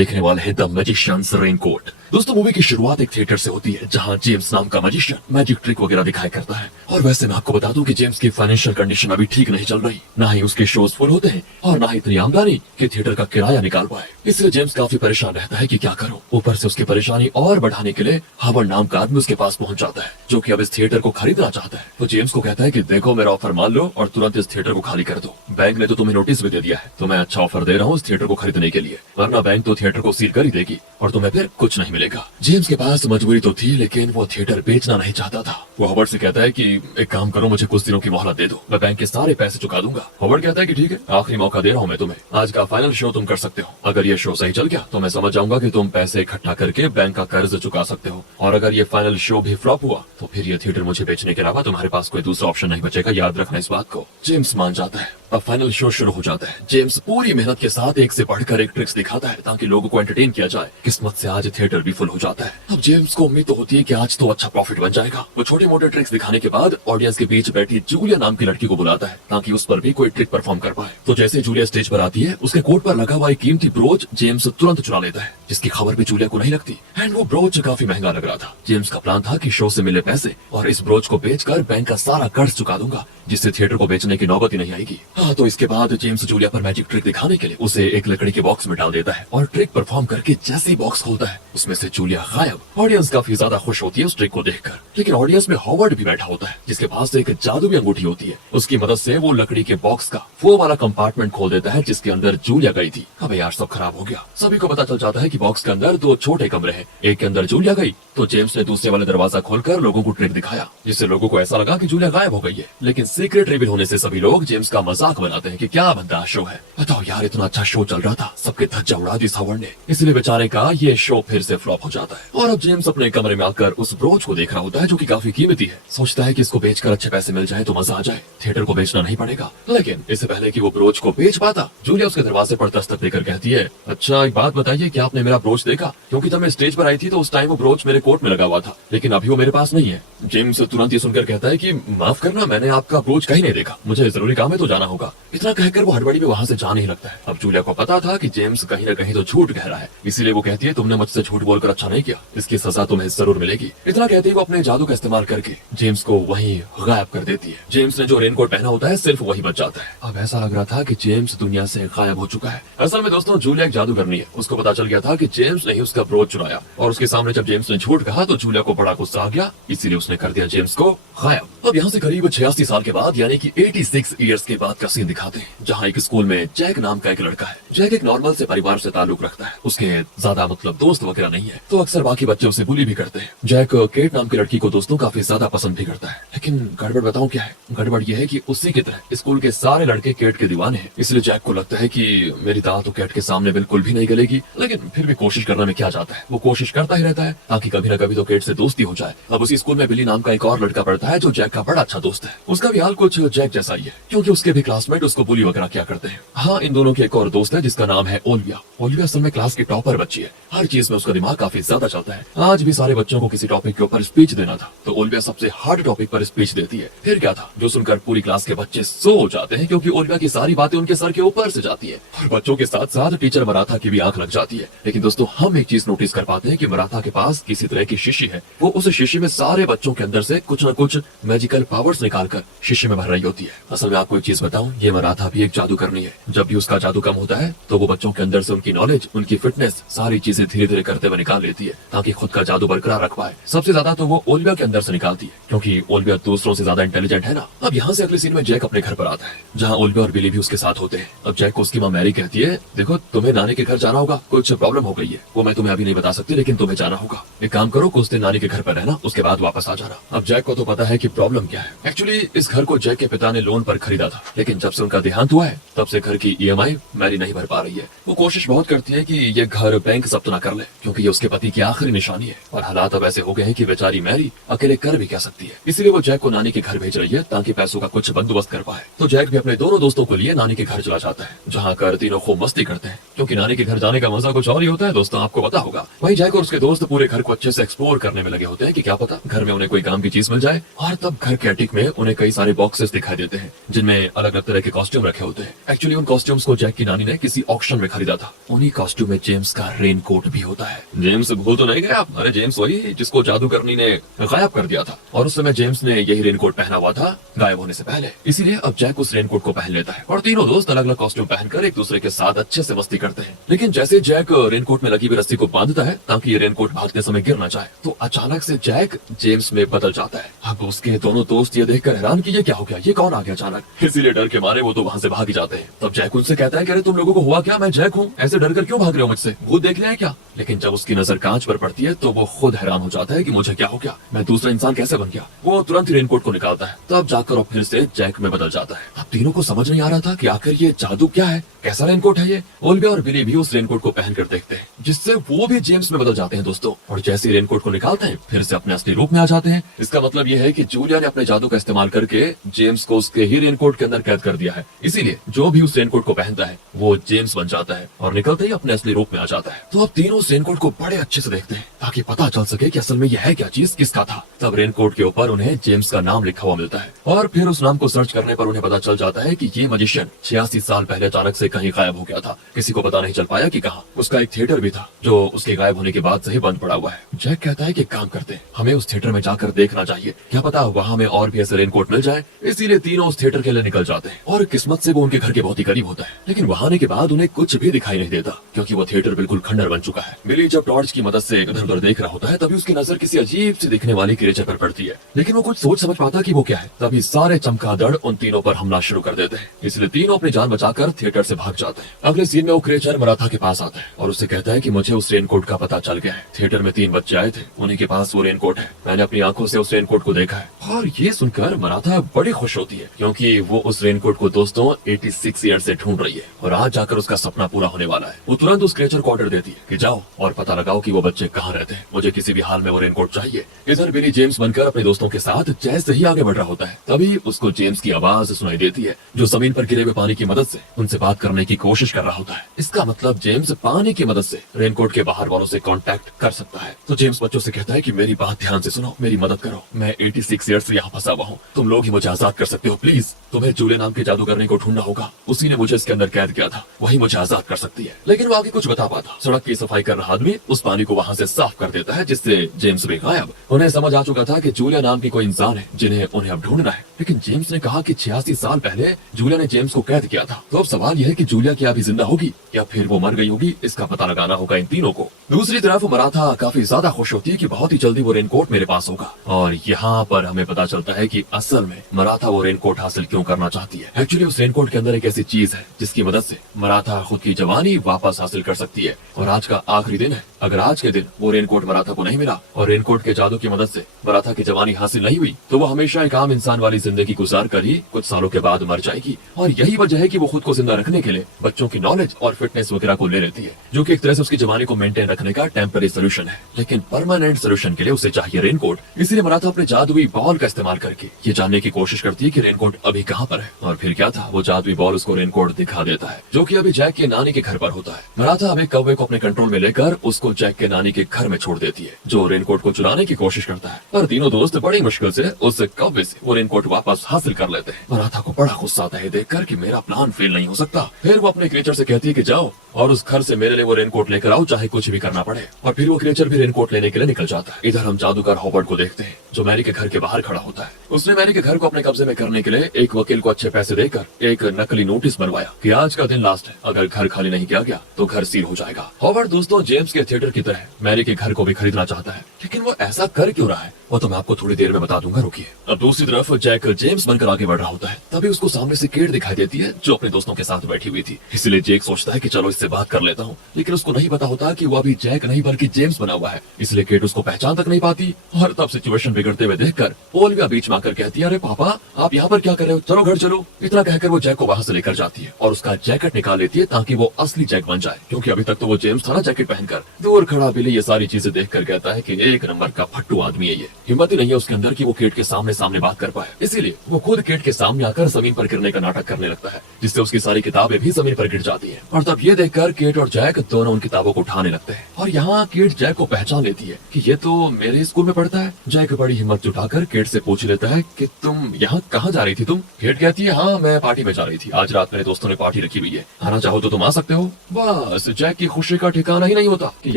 देखने वाले हैं द मैजिशियंस रेनकोट। दोस्तों मूवी की शुरुआत एक थिएटर से होती है जहां जेम्स नाम का मैजिशियन मैजिक ट्रिक वगैरह दिखाया करता है। और वैसे मैं आपको बता दूं कि जेम्स की फाइनेंशियल कंडीशन अभी ठीक नहीं चल रही, ना ही उसके शोज फुल होते हैं और ना ही इतनी आमदनी कि थिएटर का किराया निकाल पाए। इसलिए जेम्स काफी परेशान रहता है कि क्या करूं। ऊपर से उसकी परेशानी और बढ़ाने के लिए हावर्ड नाम का आदमी उसके पास पहुंच जाता है जो कि अब इस थिएटर को खरीदना चाहता है। तो जेम्स को कहता है कि देखो मेरा ऑफर मान लो और तुरंत इस थिएटर को खाली कर दो। बैंक ने तो तुम्हें नोटिस भी दे दिया है, तो मैं अच्छा ऑफर दे रहा हूँ इस थिएटर को खरीदने के लिए, वरना बैंक तो थिएटर को सील कर ही देगी और तुम्हें फिर कुछ नहीं मिलेगा। जेम्स के पास मजबूरी तो थी, लेकिन वो थिएटर बेचना नहीं चाहता था। वो हॉवर्ड से कहता है कि एक काम करो, मुझे कुछ दिनों की मोहलत दे दो, मैं बैंक के सारे पैसे चुका दूंगा। हॉवर्ड कहता है कि ठीक है, आखिरी मौका दे रहा हूँ मैं तुम्हें, आज का फाइनल शो तुम कर सकते हो। अगर ये शो सही चल गया तो मैं समझ जाऊंगा कि तुम पैसे इकट्ठा करके बैंक का कर्ज चुका सकते हो, और अगर ये फाइनल शो भी फ्लॉप हुआ तो फिर ये थिएटर मुझे बेचने के अलावा तुम्हारे पास कोई दूसरा ऑप्शन नहीं बचेगा, याद रखना इस बात को। जेम्स मान जाता है। अब फाइनल शो शुरू हो जाता है। जेम्स पूरी मेहनत के साथ एक से बढ़कर एक ट्रिक्स दिखाता है ताकि लोगों को एंटरटेन किया जाए। किस्मत से आज थिएटर भी फुल हो जाता है। अब जेम्स को उम्मीद तो होती है कि आज तो अच्छा प्रॉफिट बन जाएगा। वो छोटे मोटे ट्रिक्स दिखाने के बाद ऑडियंस के बीच बैठी जूलिया नाम की लड़की को बुलाता है ताकि उस पर भी कोई ट्रिक परफॉर्म कर पाए। तो जैसे जूलिया स्टेज पर आती है, उसके कोट पर लगा हुआ एक कीमती ब्रोच जेम्स तुरंत चुरा लेता है, जिसकी खबर भी जूलिया को नहीं लगती। एंड वो ब्रोच काफी महंगा लग रहा था। जेम्स का प्लान था कि शो से मिले पैसे और इस ब्रोच को बेचकर बैंक का सारा कर्ज चुका दूंगा, जिससे थिएटर को बेचने की नौबत ही नहीं आएगी। हाँ, तो इसके बाद जेम्स जूलिया पर मैजिक ट्रिक दिखाने के लिए उसे एक लकड़ी के बॉक्स में डाल देता है और ट्रिक परफॉर्म करके जैसे ही बॉक्स खोलता है उसमें से जूलिया गायब। ऑडियंस काफी ज्यादा खुश होती है उस ट्रिक को देखकर, लेकिन ऑडियंस में हॉवर्ड भी बैठा होता है जिसके पास एक जादुई अंगूठी होती है। उसकी मदद से वो लकड़ी के बॉक्स का वो वाला कंपार्टमेंट खोल देता है जिसके अंदर जूलिया गई थी। अबे यार, सब खराब हो गया। सभी को पता चल जाता है कि बॉक्स के अंदर दो छोटे कमरे हैं, एक के अंदर जूलिया गई। तो जेम्स ने दूसरे वाले दरवाजा खोलकर लोगों को ट्रिक दिखाया, जिससे लोगों को ऐसा लगा कि जूलिया गायब हो गई है। लेकिन सीक्रेट रिवील होने से सभी लोग जेम्स का मजाक बनाते हैं कि क्या बनता शो है। बताओ यार, इतना अच्छा शो चल रहा था, सबके धज्जा उड़ा दी हॉवर्ड ने। इसलिए बेचारे का ये शो फिर से फ्लॉप हो जाता है। और अब जेम्स अपने कमरे में आकर उस ब्रोच को देख रहा होता है जो कि काफी कीमती है। सोचता है कि इसको बेचकर अच्छे पैसे मिल जाए तो मजा आ जाए, थिएटर को बेचना नहीं पड़ेगा। लेकिन इससे पहले कि वो ब्रोच को बेच पाता, जूलिया उसके दरवाजे पर दस्तक देकर कहती है, अच्छा एक बात बताइए, क्या आपने मेरा ब्रोच देखा? क्योंकि जब मैं स्टेज पर आई थी तो उस टाइम वो ब्रोच मेरे कोट में लगा हुआ था, लेकिन अभी वो मेरे पास नहीं है। जेम्स तुरंत ये सुनकर कहता है कि माफ करना, मैंने आपका ब्रोच कहीं नहीं देखा, मुझे जरूरी काम है तो जाना होगा। इतना कहकर वो हड़बड़ी में वहाँ से जा नहीं लगता है। अब जूलिया को पता था कि जेम्स कहीं न कहीं तो झूठ कह रहा है, इसीलिए वो कहती है, तुमने मुझसे झूठ बोलकर अच्छा नहीं किया, इसकी सजा तुम्हें जरूर मिलेगी। इतना कहते ही वो अपने जादू का इस्तेमाल करके जेम्स को वहीं गायब कर देती है। जेम्स ने जो रेनकोट पहना होता है सिर्फ वही बच जाता है। अब ऐसा लग रहा था कि जेम्स दुनिया से गायब हो चुका है। असल में दोस्तों, जूलिया एक जादूगरनी है। उसको पता चल गया था कि जेम्स ने ही उसका ब्रोच चुराया, और उसके सामने जब जेम्स ने झूठ कहा तो जूलिया को बड़ा गुस्सा आ गया, इसीलिए उसने कर दिया जेम्स को गायब। अब यहाँ से करीब 86 साल के बाद, यानी कि 86 ईयर्स के बाद का सीन दिखाते हैं, जहाँ एक स्कूल में जैक नाम का एक लड़का है। जैक एक नॉर्मल से परिवार से ताल्लुक रखता है, उसके ज्यादा मतलब दोस्त वगैरह नहीं है, तो अक्सर बाकी बच्चे उसे बुली भी करते हैं। जैक केट नाम की लड़की को दोस्तों काफी ज्यादा पसंद भी करता है, लेकिन गड़बड़ बताऊं क्या है? गड़बड़ यह है कि उसी की तरह स्कूल के सारे लड़के केट के दीवाने हैं। इसलिए जैक को लगता है कि मेरी दाल तो केट के सामने बिल्कुल भी नहीं गलेगी, लेकिन फिर भी कोशिश करने में क्या जाता है, वो कोशिश करता ही रहता है ताकि कभी न कभी तो केट से दोस्ती हो जाए। अब उसी स्कूल में बिली नाम का एक और लड़का पढ़ता है जो जैक का बड़ा अच्छा दोस्त है। उसका भी हाल कुछ जैक जैसा ही है, क्योंकि उसके भी क्लासमेट उसको बुली वगैरह क्या करते हैं। हाँ, इन दोनों की एक और दोस्त है जिसका नाम है ओलिविया। ओलिविया असल में क्लास की टॉपर बच्ची है, हर चीज में उसका दिमाग काफी ज्यादा चलता है। आज भी सारे बच्चों को किसी टॉपिक के ऊपर स्पीच देना था, तो ओलिविया सबसे हार्ड टॉपिक पर स्पीच देती है। फिर क्या था, जो सुनकर पूरी क्लास के बच्चे सो हो जाते हैं, क्योंकि ओलिविया की सारी बातें उनके सर के ऊपर से जाती है। और बच्चों के साथ साथ टीचर मराठा की भी आंख लग जाती है। लेकिन दोस्तों, हम एक चीज नोटिस कर पाते हैं कि मराठा के पास किसी तरह की शीशी है। वो उस शीशी में सारे बच्चों के अंदर से कुछ न कुछ मैजिकल पावर्स निकालकर शीशी में भर रही होती है। असल में आपको एक चीज बताऊं, ये मराठा भी एक जादूगरनी है। जब भी उसका जादू कम होता है तो वो बच्चों के अंदर से उनकी नॉलेज, उनकी फिटनेस, सारी चीजें धीरे धीरे करते हुए निकाल लेती है ताकि खुद का जादू बरकरार रख पाए। सबसे ज्यादा तो वो ओलिविया के अंदर से निकालती है, क्योंकि ओलिविया दूसरों से ज्यादा इंटेलिजेंट है ना। अब यहाँ से अगले सीन में जैक अपने घर पर आता है, जहाँ ओलिविया और बिली भी उसके साथ होते हैं। अब जैक को उसकी माँ मैरी कहती है, देखो तुम्हें नानी के घर जाना होगा, कुछ प्रॉब्लम हो गई है, वो मैं तुम्हें अभी नहीं बता सकती, लेकिन तुम्हें जाना होगा। एक काम करो, कुछ दिन नानी के घर पर रहना, उसके बाद वापस आ जाना। अब जैक को तो पता है कि प्रॉब्लम क्या है। एक्चुअली इस घर को जैक के पिता ने लोन पर खरीदा था, लेकिन जब से उनका देहांत हुआ है तब से घर की EMI मैरी नहीं भर पा रही है। वो कोशिश बहुत करती है कि ये घर बैंक जब्त ना कर ले, क्योंकि ये उसके पति की आखिरी निशानी है। और हालात अब ऐसे हो गए हैं कि बेचारी मैरी अकेले कर भी क्या सकती है। इसलिए वो जैक को नानी के घर भेज रही है ताकि पैसों का कुछ बंदोबस्त कर पाए। तो जैक भी अपने दोनों दोस्तों को लिए नानी के घर चला जाता है, जहाँ कर तीनों खूब मस्ती करते हैं, क्योंकि नानी के घर जाने का मजा कुछ और ही होता है दोस्तों, आपको पता होगा। वही जैक और उसके दोस्त पूरे घर को अच्छे से एक्सप्लोर करने में लगे होते हैं कि क्या पता घर में उन्हें कोई काम की चीज मिल जाए। और तब घर के अटिक में उन्हें कई सारे बॉक्सेस दिखाई देते हैं जिनमें अलग अलग तरह के कॉस्ट्यूम रखे होते हैं। एक्चुअली उन कॉस्ट्यूम्स को जैक की नानी ने किसी ऑक्शन में खरीदा था। उन्हीं कॉस्ट्यूम में जेम्स का रेन कोट भी होता है। जेम्स भूल तो नहीं गए आप? अरे जेम्स वही जिसको जादूगरनी ने गायब कर दिया था, और उस समय जेम्स ने यही रेनकोट पहना हुआ था गायब होने से पहले। इसीलिए अब जैक उस रेनकोट को पहन लेता है और तीनों दोस्त अलग अलग कॉस्ट्यूम पहनकर एक दूसरे के साथ अच्छे से मस्ती करते हैं। लेकिन जैसे जैक रेनकोट में लगी हुई रस्सी को बांधता है ताकि ये रेनकोट भागते समय गिर ना जाए, तो अचानक से जैक जेम्स में बदल जाता है। अब उसके दोनों दोस्त ये देखकर हैरान कि ये क्या हो गया, ये कौन आ गया अचानक। इसीलिए डर के मारे वो तो वहाँ से भाग जाते हैं। तब जैक उनसे कहता है कि अरे तुम लोगों को हुआ क्या, मैं जैक हूँ, ऐसे डर कर क्यों भाग रहे हो मुझसे, भूत देख लिया है क्या। लेकिन जब उसकी नजर कांच पर पड़ती है तो वो खुद हैरान हो जाता है कि मुझे क्या हो गया, मैं दूसरा इंसान कैसे बन गया। वो तुरंत ही रेनकोट को निकालता है, तब जाकर और फिर से जैक में बदल जाता है। अब तीनों को समझ नहीं आ रहा था कि आखिर ये जादू क्या है, कैसा रेनकोट है ये। ओलिविया और बिली भी उस रेनकोट को पहनकर देखते हैं जिससे वो भी जेम्स में बदल जाते हैं दोस्तों। और जैसे ही रेनकोट को निकालते हैं फिर से अपने असली रूप में आ जाते हैं। इसका मतलब ये है कि जूलिया ने अपने जादू का इस्तेमाल करके जेम्स को उसके ही रेनकोट के अंदर कैद कर दिया है। इसीलिए जो भी उस रेनकोट को पहनता है वो जेम्स बन जाता है और निकलते ही अपने असली रूप में आ जाता है। तो अब तीनों उस रेनकोट को बड़े अच्छे से देखते हैं ताकि पता चल सके कि असल में यह है क्या चीज, किसका था। तब रेनकोट के ऊपर उन्हें जेम्स का नाम लिखा हुआ मिलता है और फिर उस नाम को सर्च करने पर उन्हें पता चल जाता है कि ये मजिशियन 86 साल पहले अचानक से कहीं गायब हो गया था। किसी को पता नहीं चल पाया कि कहाँ। उसका एक थिएटर भी था जो उसके गायब होने के बाद से ही बंद पड़ा हुआ है। जैक कहता है कि काम करते हैं, हमें उस थिएटर में जाकर देखना चाहिए, क्या पता वहाँ में और भी ऐसे रेनकोट मिल जाए। इसीलिए तीनों उस थिएटर के लिए निकल जाते हैं और किस्मत से वो उनके घर के बहुत ही करीब होता है। लेकिन वहाँ आने के बाद उन्हें कुछ भी दिखाई नहीं देता क्योंकि वो थिएटर बिल्कुल खंडर बन चुका है। बिली जब टॉर्च की मदद से इधर उधर देख रहा होता है तभी उसकी नजर किसी अजीब सी दिखने वाली क्रिएचर पर पड़ती है, लेकिन वो कुछ सोच समझ पाता कि वो क्या है। तभी सारे चमगादड़ उन तीनों पर हमला शुरू कर देते हैं। इसलिए तीनों अपनी जान बचाकर थिएटर से भाग जाते हैं। अगले सीन में वो क्रिएचर मराठा के पास आता है और उससे कहता है कि मुझे उस रेनकोट का पता चल गया है। थिएटर में 3 बच्चे आए थे, उन्हीं के पास वो रेनकोट है। मैंने अपनी आंखों से उस रेनकोट को देखा है। और ये सुनकर मराठा बड़ी खुश होती है क्योंकि वो उस रेनकोट को दोस्तों 86 ईयर से ढूंढ रही है और आज जाकर उसका सपना पूरा होने वाला है। वो तुरंत उस क्रिएचर को ऑर्डर देती है कि जाओ और पता लगाओ कि वो बच्चे कहाँ रहते हैं, मुझे किसी भी हाल में वो रेनकोट चाहिए। इधर बिली जेम्स बनकर अपने दोस्तों के साथ जैसे ही आगे बढ़ रहा होता है तभी उसको जेम्स की आवाज सुनाई देती है जो जमीन पर गिरे हुए पानी की मदद से उनसे बात करने की कोशिश कर रहा होता है। इसका मतलब जेम्स पानी की मदद से रेनकोट के बाहर वालों से कांटेक्ट कर सकता है। तो जेम्स बच्चों से कहता है कि मेरी बात ध्यान से सुनो, मेरी मदद करो, मैं 86 ईयर से यहाँ फंसा हुआ हूँ, तुम लोग ही मुझे आजाद कर सकते हो प्लीज। तुम्हें जूलिया नाम के जादूगरनी को ढूंढना होगा, उसी ने मुझे इसके अंदर कैद किया था, वही मुझे आजाद कर सकती है। लेकिन वो आगे कुछ बता पाता। सड़क की सफाई कर रहा आदमी उस पानी को वहाँ से साफ कर देता है जिससे जेम्स भी गायब। उन्हें समझ आ चुका था कि जूलिया नाम की कोई इंसान है जिन्हें उन्हें अब ढूंढना है। लेकिन जेम्स ने कहा कि 86 साल पहले जूलिया ने जेम्स को कैद किया था। तो अब सवाल यह है कि जूलिया क्या अभी जिंदा होगी या फिर वो मर गई होगी, इसका पता लगाना होगा इन तीनों को। दूसरी तरफ मराठा काफी ज्यादा खुश होती है कि बहुत ही जल्दी वो रेनकोट मेरे पास होगा। और यहाँ पर हमें पता चलता है कि असल में मराठा वो रेनकोट हासिल क्यों करना चाहती है। एक्चुअली उस रेनकोट के अंदर एक ऐसी चीज है जिसकी मदद से मराठा खुद की जवानी वापस हासिल कर सकती है। और आज का आखिरी दिन है। अगर आज के दिन वो रेनकोट मराठा को नहीं मिला और रेनकोट के जादू की मदद से मराठा की जवानी हासिल नहीं हुई तो वो हमेशा एक आम इंसान वाली जिंदगी गुजार कर ही कुछ सालों के बाद मर जाएगी। और यही वजह है कि वो खुद को जिंदा रखने के लिए बच्चों की नॉलेज और फिटनेस वगैरह को ले लेती है, जो कि एक तरह से उसकी जवानी को मेंटेन रखने का टेम्पररी सोल्यूशन है। लेकिन परमानेंट सोल्यूशन के लिए उसे चाहिए रेनकोट। इसीलिए मराठा अपने जादुई बॉल का इस्तेमाल करके ये जानने की कोशिश करती है कि रेनकोट अभी कहाँ पर है। और फिर क्या था, वो जादुई बॉल उसको रेनकोट दिखा देता है जो कि अभी जैक के नानी के घर पर होता है। मराठा अभी कौवे को अपने कंट्रोल में लेकर उसको जैक के नानी के घर में छोड़ देती है जो रेनकोट को चुराने की कोशिश करता है। पर तीनों दोस्त बड़ी मुश्किल से उस कौवे से वो रेनकोट वापस हासिल कर लेते हैं। मराठा को बड़ा गुस्सा आता है देखकर कि मेरा प्लान फेल नहीं हो सकता। फिर वो अपने क्रिएचर से कहती है कि जाओ और उस घर से मेरे लिए वो रेनकोट लेकर आओ, चाहे कुछ भी करना पड़े। और फिर वो क्रिएचर भी रेनकोट लेने के लिए निकल जाता है। इधर हम जादूगर हॉवर्ड को देखते हैं जो मैरी के घर के बाहर खड़ा होता है। उसने मैरी के घर को अपने कब्जे में करने के लिए एक वकील को अच्छे पैसे देकर एक नकली नोटिस बनवाया कि आज का दिन लास्ट है, अगर घर खाली नहीं किया गया तो घर सील हो जाएगा। हॉवर्ड दोस्तों जेम्स के थिएटर की तरह मैरी के घर को भी खरीदना चाहता है, लेकिन वो ऐसा कर क्यों रहा है वो तो मैं आपको थोड़ी देर में बता दूंगा, रुकिए। अब दूसरी तरफ जैक जेम्स बनकर आगे बढ़ रहा होता है। तभी उसको सामने से केट दिखाई देती है जो अपने दोस्तों के साथ बैठी हुई थी। इसलिए जैक सोचता है कि चलो इससे बात कर लेता हूँ, लेकिन उसको नहीं पता होता कि वो अभी जैक नहीं बल्कि जेम्स बना हुआ है। इसलिए केट उसको पहचान तक नहीं पाती और तब सिचुएशन बिगड़ते हुए देखकर ओलिविया बीच में आकर कहती है, अरे पापा आप यहाँ पर क्या कर रहे हो, चलो घर चलो। इतना कहकर वो जैक को वहाँ से लेकर जाती है और उसका जैकेट निकाल लेती है ताकि वो असली जैक बन जाए, क्योंकि अभी तक तो वो जेम्स था ना जैकेट पहनकर। दूर खड़ा बिली ये सारी चीजें देखकर कहता है कि एक नंबर का फट्टू आदमी है ये। हिम्मत ही नहीं है उसके अंदर कि वो केट के सामने सामने बात कर पाए। इसीलिए वो खुद केट के सामने आकर जमीन पर गिरने का नाटक करने लगता है, जिससे उसकी सारी किताबें भी जमीन पर गिर जाती हैं। और तब ये देखकर केट और जैक दोनों उन किताबों को उठाने लगते हैं। और यहाँ केट जैक को पहचान लेती है कि ये तो मेरे स्कूल में पढ़ता है। जैक बड़ी हिम्मत जुटाकर केट से पूछ लेता है कि तुम यहाँ कहाँ जा रही थी तुम? केट कहती है, हाँ मैं पार्टी में जा रही थी, आज रात मेरे दोस्तों ने पार्टी रखी हुई है, आना चाहो तो तुम आ सकते हो। बस जैक की खुशी का ठिकाना ही नहीं होता कि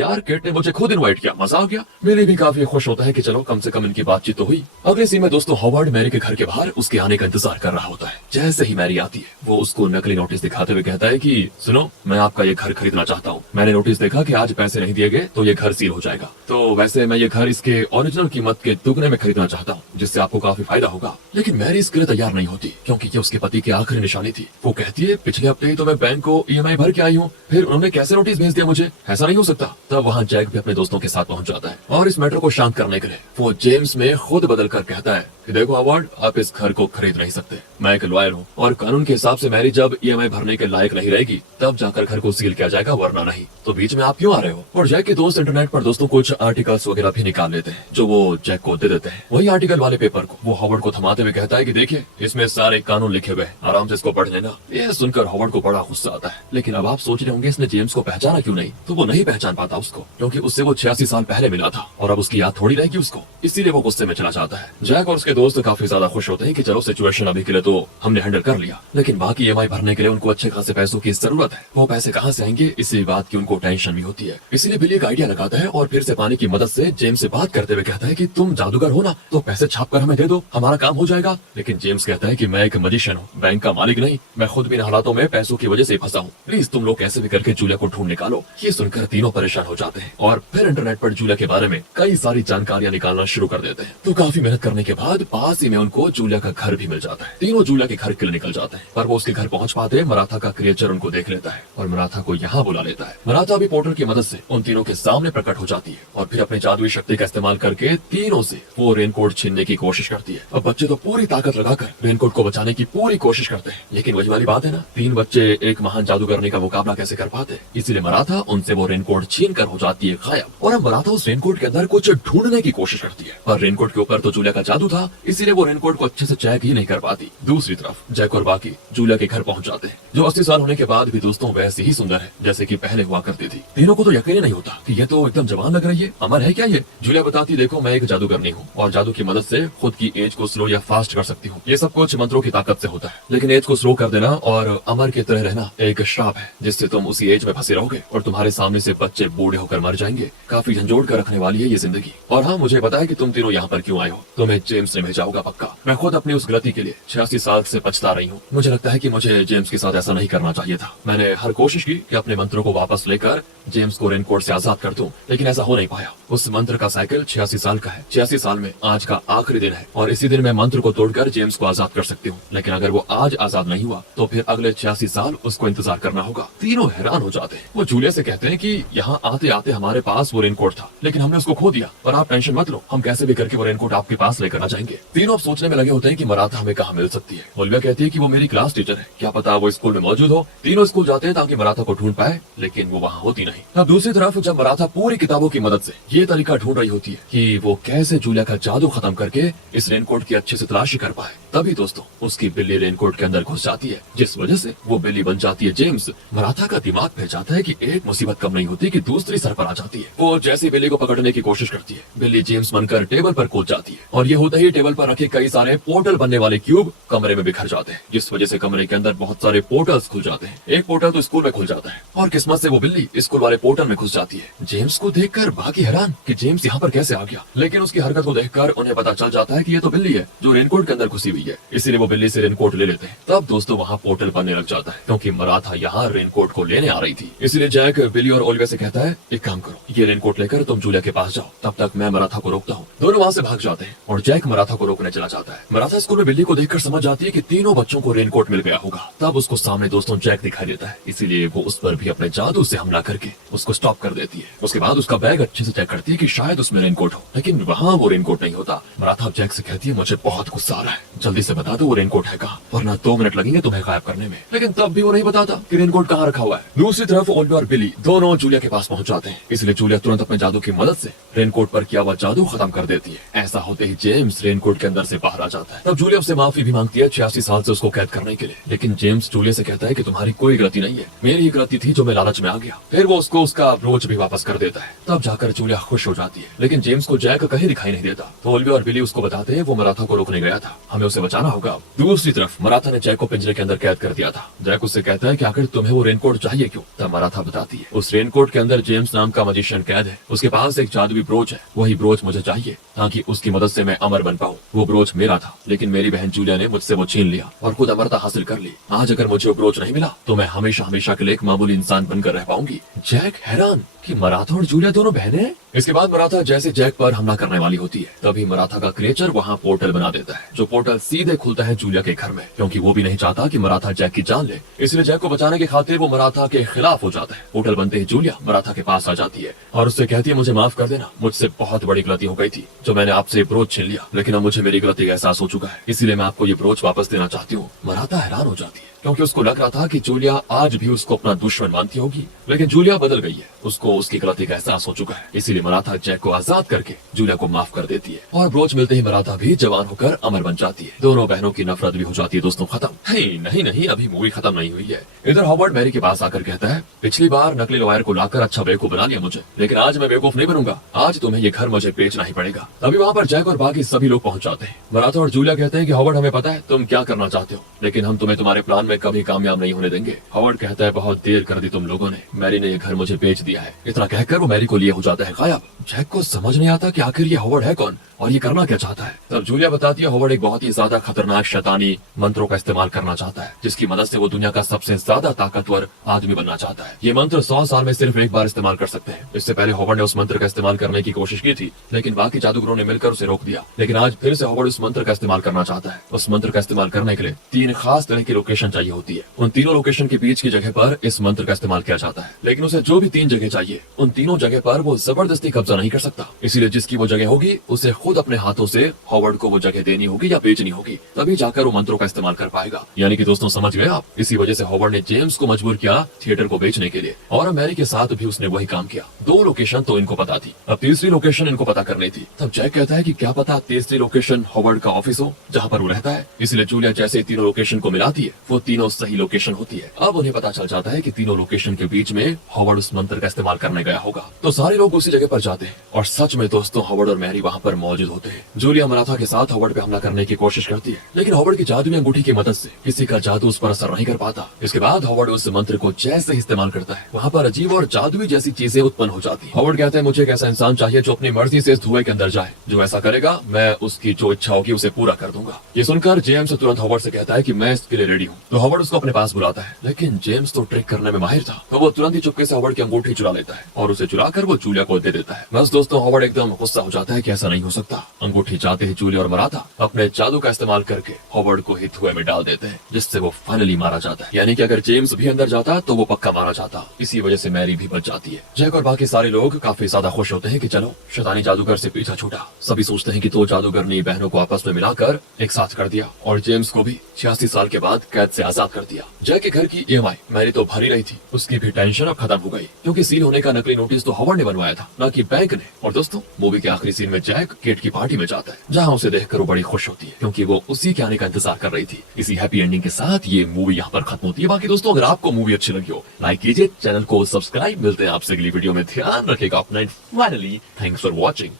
यार केट ने मुझे खुद इनवाइट किया, मजा आ गया। मेरे भी काफी खुश होता है कि चलो कम से कम इनकी बातचीत तो हुई। अगले सीन में दोस्तों हॉवर्ड मैरी के घर के बाहर उसके आने का इंतजार कर रहा होता है। जैसे ही मैरी आती है वो उसको नकली नोटिस दिखाते हुए कहता है कि सुनो, मैं आपका ये घर खरीदना चाहता हूँ। मैंने नोटिस देखा कि आज पैसे नहीं दिए गए तो ये घर सील हो जाएगा, तो वैसे मैं ये घर इसके ओरिजिनल कीमत के दुगने में खरीदना चाहता हूँ, जिससे आपको काफी फायदा होगा। लेकिन मैरी इसके लिए तैयार नहीं होती, क्योंकि ये उसके पति की आखिरी निशानी थी। वो कहती है, पिछले हफ्ते ही तो मैं बैंक को EMI भर के आई हूँ, फिर उन्होंने कैसे नोटिस भेज दिया मुझे? ऐसा नहीं हो सकता। तब वहाँ जैक भी अपने दोस्तों के साथ पहुंच जाता है और इस मैटर को शांत करने के लिए वो जेम्स में खुद बदल कर कहता है कि देखो हॉवर्ड, आप इस घर को खरीद नहीं सकते, मैं एक लॉयर हूँ और कानून के हिसाब से मैरी जब EMI भरने के लायक नहीं रहेगी तब जाकर घर को सील किया जाएगा, वरना नहीं। तो बीच में आप क्यों आ रहे हो? और जैक के दोस्त इंटरनेट पर दोस्तों कुछ आर्टिकल्स वगैरह भी निकाल लेते हैं जो वो जैक को दे देते हैं। वही आर्टिकल वाले पेपर को वो हॉवर्ड को थमाते हुए कहता है कि देखिए, इसमें सारे कानून लिखे हुए हैं, आराम से इसको पढ़ लेना। यह सुनकर हॉवर्ड को बड़ा गुस्सा आता है। लेकिन अब आप सोच रहे होंगे इसने जेम्स को पहचाना क्यों नहीं? तो वो नहीं पहचान पाता उसको, क्योंकि उससे वो 86 साल पहले मिला था और अब उसकी याद थोड़ी रहेगी उसको। इसीलिए वो गुस्से में चला जाता है। जैक और उसके दोस्त काफी ज्यादा खुश होते हैं कि चलो सिचुएशन अभी के लिए तो हमने हैंडल कर लिया, लेकिन बाकी EMI भरने के लिए उनको अच्छे खासे पैसों की जरूरत है। वो पैसे कहाँ से आएंगे, इसी बात की उनको टेंशन भी होती है। इसीलिए बिली एक आइडिया लगाता है और फिर से पानी की मदद से जेम्स से बात करते हुए कहता है कि तुम जादूगर हो ना, तो पैसे छाप कर हमें दे दो, हमारा काम हो जाएगा। लेकिन जेम्स कहता है कि मैं एक मजिशियन हूँ, बैंक का मालिक नहीं, मैं खुद भी इन हालातों में पैसों की वजह से फंसा हूँ, प्लीज तुम लोग कैसे भी करके जूलिया को ढूंढ निकालो। ये सुनकर तीनों परेशान हो जाते हैं और फिर इंटरनेट पर जूलिया के बारे में कई सारी जानकारियां निकालना शुरू कर देते हैं। तो काफी मेहनत करने के बाद पास ही में उनको जूलिया का घर भी मिल जाता है। तीनों जूलिया के घर के लिए निकल जाते हैं, पर वो उसके घर पहुंच पाते मराठा का क्रिएचर उनको देख लेता है और मराठा को यहाँ बुला लेता है। मराठा भी पोर्टल की मदद से उन तीनों के सामने प्रकट हो जाती है और फिर अपनी जादुई शक्ति का इस्तेमाल करके तीनों से वो रेनकोट छीनने की कोशिश करती है। अब बच्चे तो पूरी ताकत लगाकर रेनकोट को बचाने की पूरी कोशिश करते हैं, लेकिन वही वाली बात है ना, तीन बच्चे एक महान जादूगरनी का मुकाबला कैसे कर पाते। इसीलिए मराठा उनसे वो रेनकोट छीन कर हो जाती है गायब और अब मराठा उस रेनकोट के अंदर कुछ ढूंढने की कोशिश करती है, पर रेनकोट के ऊपर तो जूलिया का जादू था, इसीलिए वो रेनकोट को अच्छे से चेक ही नहीं कर पाती। दूसरी तरफ जैक और बाकी जूलिया के घर पहुंच जाते हैं, जो 80 साल होने के बाद भी दोस्तों वैसे ही सुंदर है जैसे कि पहले हुआ करती थी। तीनों को तो यकीन नहीं होता कि ये तो एकदम जवान लग रही है, अमर है क्या ये? जूलिया बताती, देखो मैं एक जादूगरनी हूँ और जादू की मदद से खुद की एज को स्लो या फास्ट कर सकती हूँ। ये सब कुछ मंत्रों की ताकत से होता है, लेकिन एज को स्लो कर देना और अमर की तरह रहना एक श्राप है, जिससे तुम उसी एज में फंसे रहोगे और तुम्हारे सामने से बच्चे बूढ़े होकर मर जाएंगे। काफी झंझोड़ कर रखने वाली है ये जिंदगी। और हाँ, मुझे पता है कि तुम तीनों यहाँ पर क्यों आए हो, तुम्हें जेम्स ने भेजा होगा पक्का। मैं खुद अपनी उस गलती के लिए 86 साल से पछता रही हूँ। मुझे लगता है कि मुझे जेम्स के साथ ऐसा नहीं करना चाहिए था। मैंने हर कोशिश की कि अपने मंत्रों को वापस लेकर जेम्स को रेनकोट से आजाद कर दूं, लेकिन ऐसा हो नहीं पाया। उस मंत्र का साइकिल 86 साल का है। 86 साल में आज का आखिरी दिन है और इसी दिन मैं मंत्र को तोड़कर जेम्स को आजाद कर सकती हूँ, लेकिन अगर वो आज आजाद नहीं हुआ तो फिर अगले 86 साल उसको इंतजार करना होगा। तीनों हैरान हो जाते हैं। वो जूलिया से कहते हैं कि यहाँ आते आते हमारे पास वो रेनकोट था, लेकिन हमने उसको खो दिया, पर आप टेंशन मत लो, हम कैसे भी करके वो रेनकोट आपके पास लेकर आ जाएंगे। तीनों अब सोचने में लगे होते हैं कि मराठा हमें कहाँ मिल सकती है। ओलिविया कहती है कि वो मेरी क्लास टीचर है, क्या पता वो स्कूल में मौजूद हो। तीनों स्कूल जाते हैं ताकि मराठा को ढूंढ पाए, लेकिन वो वहाँ होती नहीं। अब दूसरी तरफ जब मराठा पूरी किताबों की मदद से ये तरीका ढूंढ रही होती है कि वो कैसे जूलिया का जादू खत्म करके इस रेनकोट की अच्छे से तलाशी कर पाए, तभी दोस्तों उसकी बिल्ली रेनकोट के अंदर घुस जाती है, जिस वजह से वो बिल्ली बन जाती है जेम्स। मराठा का दिमाग फैल जाता है कि एक मुसीबत कम नहीं होती कि दूसरी सर पर आ जाती है। वो जैसी बिल्ली को पकड़ने की कोशिश करती है, बिल्ली जेम्स बनकर टेबल पर कूद जाती है और ये होता ही टेबल पर रखे कई सारे पोर्टल बनने वाले क्यूब कमरे में बिखर जाते हैं, जिस वजह से कमरे के अंदर बहुत सारे पोर्टल्स खुल जाते हैं। एक पोर्टल तो स्कूल में खुल जाता है और किस्मत से वो बिल्ली स्कूल वाले पोर्टल में घुस जाती है। जेम्स को देखकर बाकी हैरान कि जेम्स यहाँ पर कैसे आ गया, लेकिन उसकी हरकत को देखकर उन्हें पता चल जाता है कि ये तो बिल्ली है जो रेनकोट के अंदर घुसी हुई है, इसीलिए वो बिल्ली से रेनकोट ले लेते हैं। तब दोस्तों वहाँ पोर्टल बनने लग जाता है, क्योंकि मराठा यहाँ रेनकोट को लेने आ रही थी। इसीलिए जैक बिली और ओलिविया से कहता है, एक काम करो, ये रेनकोट लेकर तुम जूलिया के पास जाओ, तब तक मैं मराठा को रोकता हूँ। दोनों वहाँ से भाग जाते हैं और जैक मराठा मराठा को रोकने चला जाता है। मराठा स्कूल में बिल्ली को देखकर समझ जाती है कि तीनों बच्चों को रेनकोट मिल गया होगा। तब उसको सामने दोस्तों जैक दिखाई देता है, इसीलिए वो उस पर भी अपने जादू से हमला करके उसको स्टॉप कर देती है। उसके बाद उसका बैग अच्छे से चेक करती है कि शायद उसमें रेनकोट हो, लेकिन वहाँ वो रेनकोट नहीं होता। मराठा जैक से कहती है, मुझे बहुत गुस्सा आ रहा है, जल्दी से बता दो वो रेनकोट है कहाँ, वरना 2 मिनट लगेंगे तुम्हें गायब करने में। लेकिन तब भी वो नहीं बताता कि रेनकोट कहाँ रखा हुआ है। दूसरी तरफ ओलिविया और बिली दोनों जूलिया के पास पहुंच जाते हैं, इसलिए जूलिया तुरंत अपने जादू की मदद से रेनकोट पर किया हुआ जादू खत्म कर देती है। ऐसा होते ही जेम्स रेनकोट के अंदर से बाहर आ जाता है। तब जूलिया उससे माफी भी मांगती है 86 साल से उसको कैद करने के लिए, लेकिन जेम्स जूलिया से कहता है कि तुम्हारी कोई गलती नहीं है, मेरी ही गलती थी जो मैं लालच में आ गया। फिर वो उसको उसका ब्रोच भी वापस कर देता है। तब जाकर जूलिया खुश हो जाती है, लेकिन जेम्स को जैक कहीं दिखाई नहीं देता। तो ओलिविया और बिली उसको बताते हैं वो मराठा को रोकने गया था, हमें उसे बचाना होगा। दूसरी तरफ मराठा ने जैक को पिंजरे के अंदर कैद कर दिया था। जैक उससे कहता है कि आखिर तुम्हें वो रेनकोट चाहिए क्यों? तब मराठा बताती है, उस रेनकोट के अंदर जेम्स नाम का मजिशियन कैद है, उसके पास एक जादुई ब्रोच है, वही ब्रोच मुझे चाहिए ताकि उसकी मदद से मैं अमर बन पाऊँ। वो ब्रोच मेरा था, लेकिन मेरी बहन जूलिया ने मुझसे वो छीन लिया और खुद अमरता हासिल कर ली। आज अगर मुझे वो ब्रोच नहीं मिला तो मैं हमेशा हमेशा के लिए एक मामूली इंसान बनकर रह पाऊंगी। जैक हैरान कि मराठा और जूलिया दोनों बहनें हैं। इसके बाद मराठा जैसे जैक पर हमला करने वाली होती है, तभी मराठा का क्रिएचर वहाँ पोर्टल बना देता है, जो पोर्टल सीधे खुलता है जूलिया के घर में, क्योंकि वो भी नहीं चाहता कि मराठा जैक की जान ले। इसलिए जैक को बचाने की खातिर वो मराठा के खिलाफ हो जाता है। पोर्टल बनते ही जूलिया मराठा के पास आ जाती है और उससे कहती है, मुझे माफ कर देना, मुझसे बहुत बड़ी गलती हो गई थी जो मैंने आपसे ब्रोच छीन लिया, लेकिन अब मुझे मेरी गलती का एहसास हो चुका है, इसीलिए मैं आपको ये ब्रोच वापस देना चाहती हूँ। मराठा हैरान हो जाती है, क्योंकि उसको लग रहा था कि जूलिया आज भी उसको अपना दुश्मन मानती होगी, लेकिन जूलिया बदल गई है, उसको उसकी गलती का एहसास हो चुका है। इसीलिए मराठा जैक को आजाद करके जूलिया को माफ कर देती है और ब्रोच मिलते ही मराठा भी जवान होकर अमर बन जाती है। दोनों बहनों की नफरत भी हो जाती है दोस्तों खत्म। नहीं, अभी मूवी खत्म नहीं हुई है। इधर हॉवर्ड मैरी के पास आकर कहता है, पिछली बार नकली लॉयर को लाकर अच्छा बेवकूफ बना लिया मुझे, लेकिन आज मैं बेवकूफ नहीं बनूंगा, आज तुम्हें ये घर मुझे बेचना ही पड़ेगा। तभी वहाँ पर जैक और बाकी सभी लोग पहुंच जाते हैं। मराठा और जूलिया कहते हैं कि हॉवर्ड, हमें पता है तुम क्या करना चाहते हो, लेकिन हम तुम्हें तुम्हारे प्लान में कभी कामयाब नहीं होने देंगे। हॉवर्ड कहता है, बहुत देर कर दी तुम लोगों ने, मैरी ने ये घर मुझे बेच दिया है। इतना कहकर वो मैरी को लिए हो जाता है गायब। जैक को समझ नहीं आता कि आखिर ये हॉवर्ड है कौन और ये करना क्या चाहता है। तब जूलिया बताती है, हॉवर्ड एक बहुत ही ज्यादा खतरनाक शैतानी मंत्रों का इस्तेमाल करना चाहता है, जिसकी मदद से वो दुनिया का सबसे ज्यादा ताकतवर आदमी बनना चाहता है। ये मंत्र 100 साल में सिर्फ एक बार इस्तेमाल कर सकते हैं। इससे पहले हॉवर्ड ने उस मंत्र का इस्तेमाल करने की कोशिश की थी, लेकिन बाकी जादूगरों ने मिलकर उसे रोक दिया। लेकिन आज फिर से हॉवर्ड उस मंत्र का इस्तेमाल करना चाहता है। उस मंत्र का इस्तेमाल करने के लिए 3 खास तरह की लोकेशन चाहिए होती है। उन तीनों लोकेशन के बीच की जगह पर इस मंत्र का इस्तेमाल किया जाता है, लेकिन उसे जो भी 3 जगह चाहिए, उन तीनों जगह पर वो जबरदस्ती कब्जा नहीं कर सकता। इसीलिए जिसकी वो जगह होगी उसे खुद अपने हाथों से हॉवर्ड को वो जगह देनी होगी या बेचनी होगी, तभी जाकर वो मंत्रों का इस्तेमाल कर पाएगा। यानी कि दोस्तों समझ गए आप, इसी वजह से हॉवर्ड ने जेम्स को मजबूर किया थिएटर को बेचने के लिए, और मैरी के साथ भी उसने वही काम किया। 2 लोकेशन तो इनको पता थी, अब तीसरी लोकेशन इनको पता करनी थी। तब जैक कहता है कि क्या पता तीसरी लोकेशन हॉवर्ड का ऑफिस हो जहाँ पर वो रहता है। इसलिए जूलिया जैसे तीनों लोकेशन को मिलाती है, वो तीनों सही लोकेशन होती है। अब उन्हें पता चल जाता है कि तीनों लोकेशन के बीच में हॉवर्ड उस मंत्र का इस्तेमाल करने गया होगा। तो सारे लोग उसी जगह पर जाते हैं और सच में दोस्तों हॉवर्ड और मैरी वहाँ पर मौजूद होते हैं। जूलिया मराठा के साथ हॉवर्ड पे हमला करने की कोशिश करती है, लेकिन हॉवर्ड की जादुई अंगूठी की मदद से किसी का जादू उस पर असर नहीं कर पाता। इसके बाद हॉवर्ड उस मंत्र को जैसे ही इस्तेमाल करता है, वहाँ पर अजीब और जादुई जैसी चीजें उत्पन्न हो जाती हैं। हॉवर्ड कहता है, मुझे एक ऐसा इंसान चाहिए जो अपनी मर्जी से इस धुएं के अंदर जाए, जो ऐसा करेगा मैं उसकी जो इच्छा होगी उसे पूरा कर दूंगा। ये सुनकर जेम्स तुरंत हॉवर्ड से कहता है कि मैं इसके लिए रेडी हूँ। तो हॉवर्ड उसको अपने पास बुलाता है, लेकिन जेम्स तो ट्रिक करने में माहिर था, तो वो तुरंत ही चुपके से हॉवर्ड की अंगूठी चुरा लेता है और उसे चुराकर वो जूलिया को दे देता है। बस दोस्तों हॉवर्ड एकदम गुस्सा हो जाता है कि ऐसा नहीं हो सकता। अंगूठी चाहते ही जूलिया और मराठा अपने जादू का इस्तेमाल करके हॉवर्ड को ही धुएं में डाल देते हैं, जिससे वो फाइनली मारा जाता है। यानी कि अगर जेम्स भी अंदर जाता तो वो पक्का मारा जाता। इसी वजह से मैरी भी बच जाती है। जैक और बाकी सारे लोग काफी ज्यादा खुश होते हैं कि चलो शैतानी जादूगर से पीछा छूटा। सभी सोचते हैं कि 2 जादूगर ने बहनों को आपस में मिलाकर एक साथ कर दिया और जेम्स को भी 86 साल के बाद कैद से आजाद कर दिया। जैक के घर की EMI मैरी तो भरी रही थी, उसकी भी टेंशन अब खत्म हो गई, क्योंकि सील होने का नकली नोटिस तो हॉवर्ड ने बनवाया था, न कि बैंक ने। और दोस्तों मूवी के आखिरी सीन में जैक केट की पार्टी में जाता है, जहाँ उसे देखकर वो बड़ी खुश होती है, क्योंकि वो उसी के आने का इंतजार कर रही थी। इसी हैप्पी एंडिंग के साथ ये मूवी यहाँ पर खत्म होती है। बाकी दोस्तों अगर आपको मूवी अच्छी लगी हो लाइक कीजिए, चैनल को सब्सक्राइब। मिलते हैं आपसे अगली वीडियो में, ध्यान रखिएगा अपना। Finally thanks for watching.